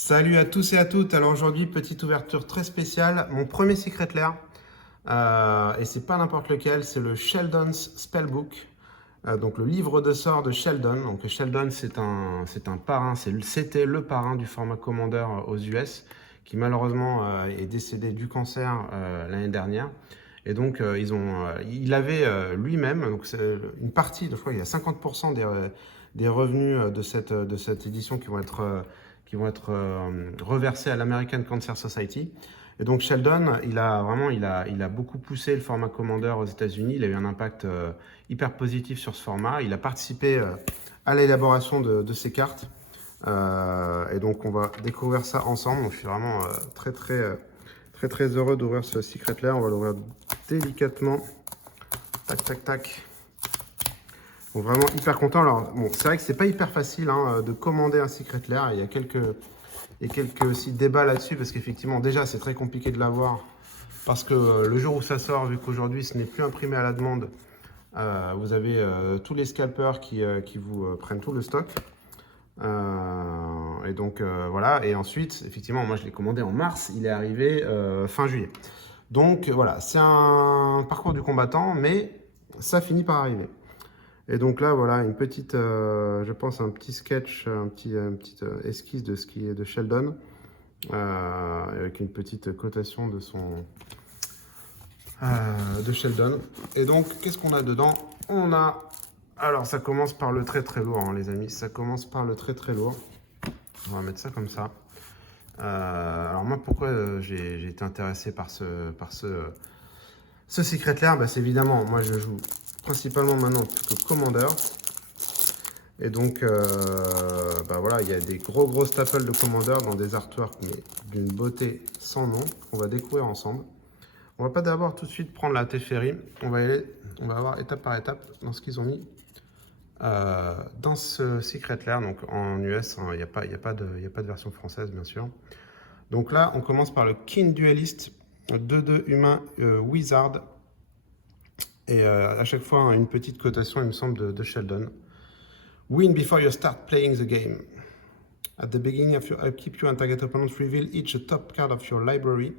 Salut à tous et à toutes. Alors aujourd'hui, petite ouverture très spéciale. Mon premier Secret Lair. Et c'est pas n'importe lequel, c'est le Sheldon's Spellbook. Donc le livre de sorts de Sheldon. Donc Sheldon, c'est un parrain, c'était le parrain du format Commander aux US, qui malheureusement est décédé du cancer l'année dernière. Et donc il avait lui-même, donc c'est une partie, je crois qu'il y a 50% des revenus de cette édition qui vont être reversés à l'American Cancer Society. Et donc Sheldon, il a beaucoup poussé le format Commander aux États-Unis. Il a eu un impact hyper positif sur ce format. Il a participé à l'élaboration de ces cartes. Et donc on va découvrir ça ensemble. Donc, je suis vraiment très heureux d'ouvrir ce Secret Lair. On va l'ouvrir délicatement. Tac, tac, tac. Donc vraiment hyper content. Alors bon, c'est vrai que c'est pas hyper facile de commander un Secret Lair. Il y a quelques aussi débats là-dessus parce qu'effectivement déjà c'est très compliqué de l'avoir parce que le jour où ça sort, vu qu'aujourd'hui ce n'est plus imprimé à la demande, vous avez tous les scalpers qui vous prennent tout le stock. Et donc voilà, et ensuite effectivement moi je l'ai commandé en mars, il est arrivé fin juillet. Donc voilà, c'est un parcours du combattant, mais ça finit par arriver. Et donc là, voilà, une petite, je pense, un petit sketch, une petite esquisse de ce qui est de Sheldon, avec une petite cotation de Sheldon. Et donc, qu'est-ce qu'on a dedans? On a, alors ça commence par le très lourd, hein, les amis, ça commence par le très lourd. On va mettre ça comme ça. Alors moi, pourquoi j'ai été intéressé par ce Secret Lair? Bah, c'est évidemment, moi je joue principalement maintenant que Commander. Et donc, bah voilà, il y a des gros staples de Commander dans des artworks, mais d'une beauté sans nom, qu'on va découvrir ensemble. On va pas d'abord tout de suite prendre la Teferi, on va voir étape par étape dans ce qu'ils ont mis dans ce Secret Lair. Donc en US, il n'y a pas de version française, bien sûr. Donc là, on commence par le King Duelist, 2-2 humain Wizard. Et à chaque fois, une petite cotation, il me semble, de Sheldon. Win before you start playing the game. At the beginning of your upkeep, you and target opponent reveal each a top card of your library.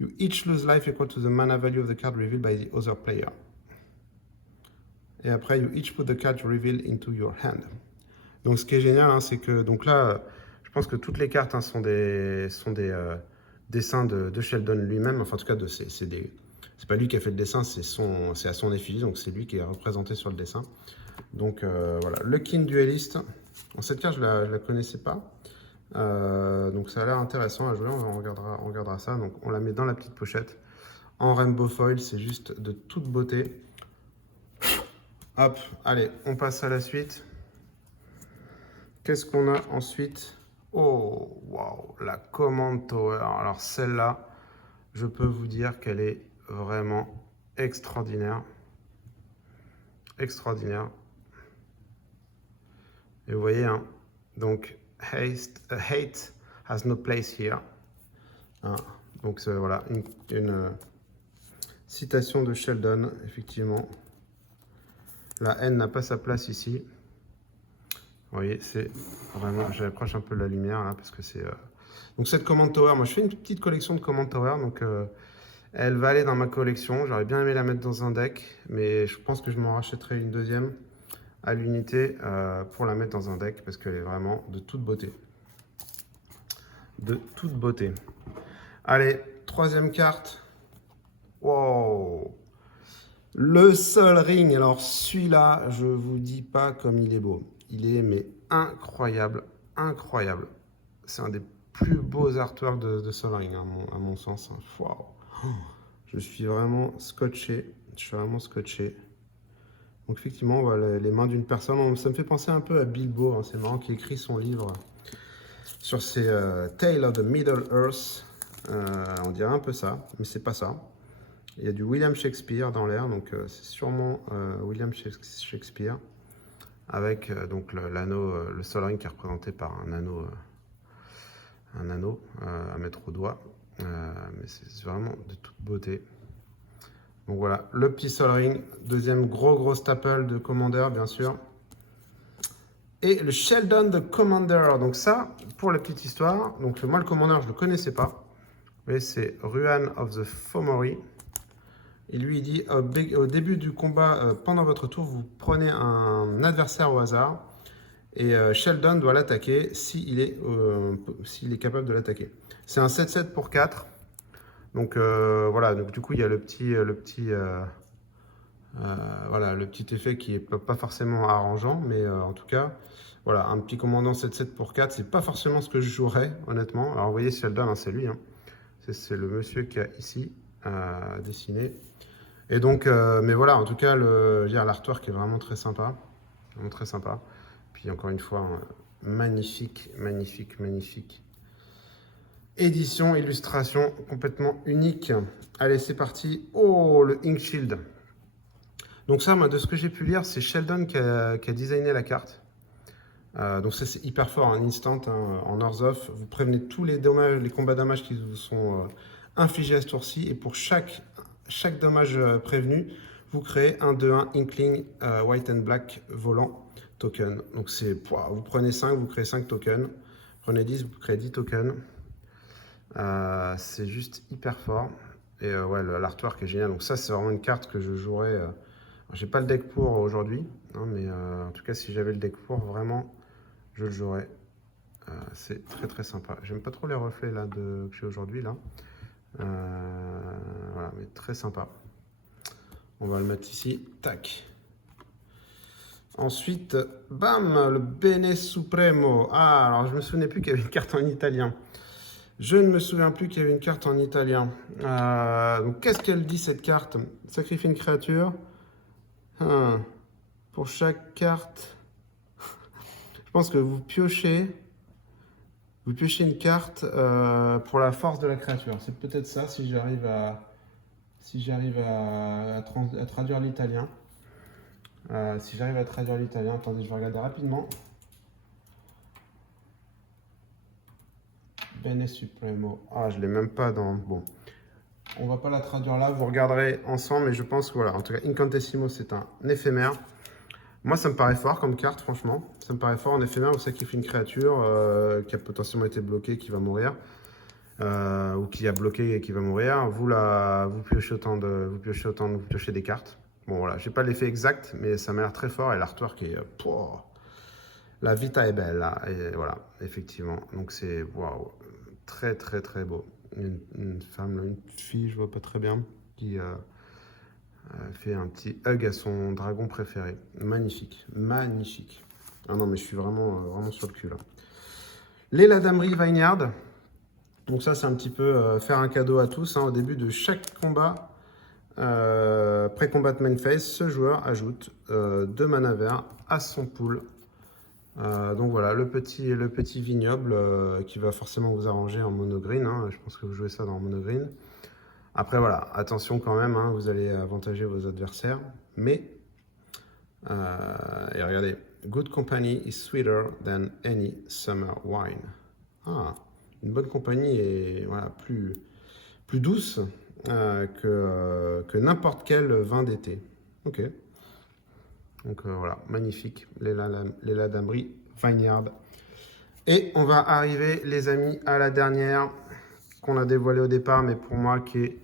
You each lose life equal to the mana value of the card revealed by the other player. Et après, you each put the card you reveal into your hand. Donc ce qui est génial, c'est que donc là, je pense que toutes les cartes sont des dessins de Sheldon lui-même. Enfin, en tout cas, c'est pas lui qui a fait le dessin, c'est à son effigie, donc c'est lui qui est représenté sur le dessin. Donc voilà, le King Duelist. En cette carte, je la connaissais pas. Donc ça a l'air intéressant à jouer, on regardera ça. Donc on la met dans la petite pochette. En rainbow foil, c'est juste de toute beauté. Hop, allez, on passe à la suite. Qu'est-ce qu'on a ensuite? Oh, waouh, la Command Tower. Alors celle-là, je peux vous dire qu'elle est vraiment extraordinaire. Extraordinaire. Et vous voyez, donc hate has no place here. Donc voilà, une citation de Sheldon, effectivement. La haine n'a pas sa place ici. Vous voyez, c'est vraiment, j'approche un peu de la lumière là, parce que c'est... Donc cette Command Tower, moi je fais une petite collection de Command Tower, donc elle va aller dans ma collection. J'aurais bien aimé la mettre dans un deck, mais je pense que je m'en rachèterai une deuxième à l'unité pour la mettre dans un deck parce qu'elle est vraiment de toute beauté. De toute beauté. Allez, troisième carte. Wow! Le Sol Ring. Alors celui-là, je vous dis pas comme il est beau. Il est mais incroyable, incroyable. C'est un des plus beaux artworks de Sol Ring à mon sens. Wow. Je suis vraiment scotché. Je suis vraiment scotché. Donc effectivement, on voit les mains d'une personne. Ça me fait penser un peu à Bilbo, c'est marrant, qui écrit son livre sur ses Tales of the Middle Earth. On dirait un peu ça, mais c'est pas ça. Il y a du William Shakespeare dans l'air, donc c'est sûrement William Shakespeare, avec donc l'anneau, le Sol Ring qui est représenté par un anneau à mettre au doigt. Mais c'est vraiment de toute beauté. Donc voilà, le petit Sol Ring, deuxième gros staple de Commander, bien sûr. Et le Sheldon the Commander. Donc ça, pour la petite histoire, donc moi le Commander, je ne le connaissais pas. Mais c'est Ruan of the Fomori. Et lui, il dit, au début du combat, pendant votre tour, vous prenez un adversaire au hasard. Et Sheldon doit l'attaquer s'il est capable de l'attaquer. C'est un 7-7 pour 4. Donc voilà, donc, du coup, il y a voilà, le petit effet qui n'est pas forcément arrangeant. Mais en tout cas, voilà, un petit commandant 7-7 pour 4, c'est pas forcément ce que je jouerais, honnêtement. Alors vous voyez, Sheldon, hein, c'est lui. Hein. C'est le monsieur qui a ici dessiné. Et donc, mais voilà, en tout cas, l'artwork est vraiment très sympa. Vraiment très sympa. Puis encore une fois, magnifique, magnifique, magnifique. Édition, illustration complètement unique. Allez, c'est parti. Oh, le Ink Shield. Donc ça, moi, de ce que j'ai pu lire, c'est Sheldon qui a designé la carte. Donc ça, c'est hyper fort, un instant, hein, en Orzhov. Vous prévenez tous les dommages, les combats dommages qui vous sont infligés à ce tour-ci. Et pour chaque dommage prévenu, vous créez un 2-1 Inkling White and Black volant token. Donc c'est, vous prenez 5, vous créez 5 tokens. Vous prenez 10, vous créez 10 tokens. C'est juste hyper fort. Et ouais, l'artwork est génial. Donc ça, c'est vraiment une carte que je jouerais. J'ai pas le deck pour aujourd'hui, hein, mais en tout cas, si j'avais le deck pour, vraiment, je le jouerais. C'est très très sympa. J'aime pas trop les reflets là que j'ai aujourd'hui là. Voilà, mais très sympa. On va le mettre ici. Tac. Ensuite, bam, le Bene Supremo. Ah, alors je me souvenais plus qu'il y avait une carte en italien. Je ne me souviens plus qu'il y avait une carte en italien. Donc, qu'est-ce qu'elle dit cette carte? Sacrifie une créature. Pour chaque carte, je pense que vous piochez une carte pour la force de la créature. C'est peut-être ça si j'arrive à traduire l'italien. Si j'arrive à traduire l'italien, attendez, je vais regarder rapidement. Bene Supremo. Ah, je l'ai même pas dans. Bon, on va pas la traduire là. Vous regarderez ensemble, mais je pense que voilà. En tout cas, Incantissimo, c'est un éphémère. Moi, ça me paraît fort comme carte, franchement. Ça me paraît fort. En éphémère, vous sacrifiez une créature qui a potentiellement été bloquée, qui va mourir. Ou qui a bloqué et qui va mourir. Vous piochez vous piochez des cartes. Bon, voilà. J'ai pas l'effet exact, mais ça m'a l'air très fort. Et l'artwork est... la vita est belle, là. Et voilà, effectivement. Donc, c'est... Waouh. Très, très, très beau. Une femme, une fille, je vois pas très bien, qui... fait un petit hug à son dragon préféré. Magnifique, magnifique. Ah non, mais je suis vraiment, vraiment sur le cul là. Les Ladamri Vineyard. Donc ça, c'est un petit peu faire un cadeau à tous. Hein. Au début de chaque combat, pré-combat main phase, ce joueur ajoute 2 mana verts à son pool. Donc voilà, le petit vignoble qui va forcément vous arranger en monogreen. Hein. Je pense que vous jouez ça dans monogreen. Après, voilà, attention quand même, hein, vous allez avantager vos adversaires. Mais, et regardez, good company is sweeter than any summer wine. Ah, une bonne compagnie est voilà, plus douce que n'importe quel vin d'été. Ok. Donc voilà, magnifique, les Ladamri Vineyard. Et on va arriver, les amis, à la dernière qu'on a dévoilée au départ, mais pour moi qui est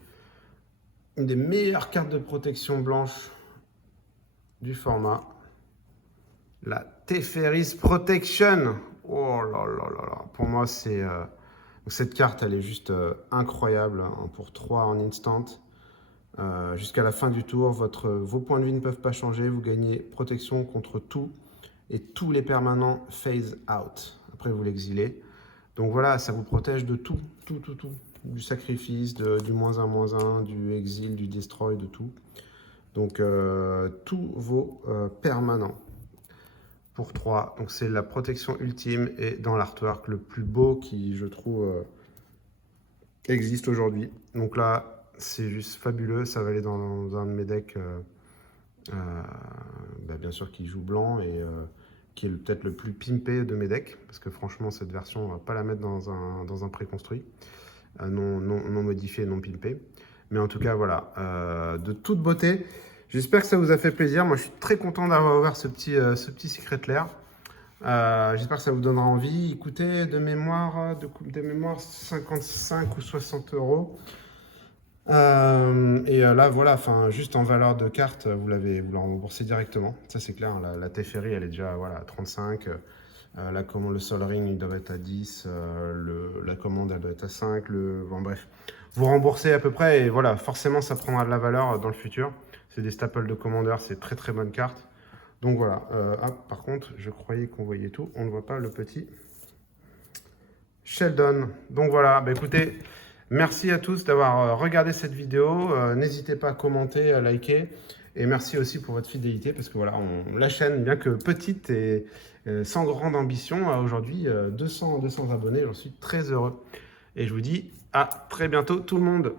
une des meilleures cartes de protection blanche du format. La Teferi's Protection. Oh là là là là. Pour moi, c'est... cette carte, elle est juste incroyable. Hein, pour 3 en instant. Jusqu'à la fin du tour, vos points de vie ne peuvent pas changer. Vous gagnez protection contre tout. Et tous les permanents phase out. Après, vous l'exilez. Donc voilà, ça vous protège de tout. Tout. Du sacrifice, du -1/-1, du exil, du destroy, de tout. Donc tous vos permanents pour 3. Donc c'est la protection ultime et dans l'artwork le plus beau qui, je trouve, existe aujourd'hui. Donc là, c'est juste fabuleux. Ça va aller dans un de mes decks, bien sûr, qui joue blanc et qui est peut-être le plus pimpé de mes decks. Parce que franchement, cette version, on va pas la mettre dans un préconstruit. Non modifié, non pimpé. Mais en tout cas, voilà, de toute beauté. J'espère que ça vous a fait plaisir. Moi, je suis très content d'avoir ouvert ce petit secret lair. J'espère que ça vous donnera envie. Il coûtait de mémoire 55 ou 60 euros. Là, voilà, enfin, juste en valeur de carte, vous la remboursez directement. Ça, c'est clair. La Teferi, elle est déjà voilà, à 35. La commande, le Sol Ring, il doit être à 10. La commande, elle doit être à 5. Bon, bref, vous remboursez à peu près. Et voilà, forcément, ça prendra de la valeur dans le futur. C'est des staples de commandeur. C'est très, très bonne carte. Donc voilà. Par contre, je croyais qu'on voyait tout. On ne voit pas le petit Sheldon. Donc voilà, bah, écoutez, merci à tous d'avoir regardé cette vidéo. N'hésitez pas à commenter, à liker. Et merci aussi pour votre fidélité parce que voilà, la chaîne, bien que petite et sans grande ambition, a aujourd'hui 200 abonnés. J'en suis très heureux. Et je vous dis à très bientôt tout le monde.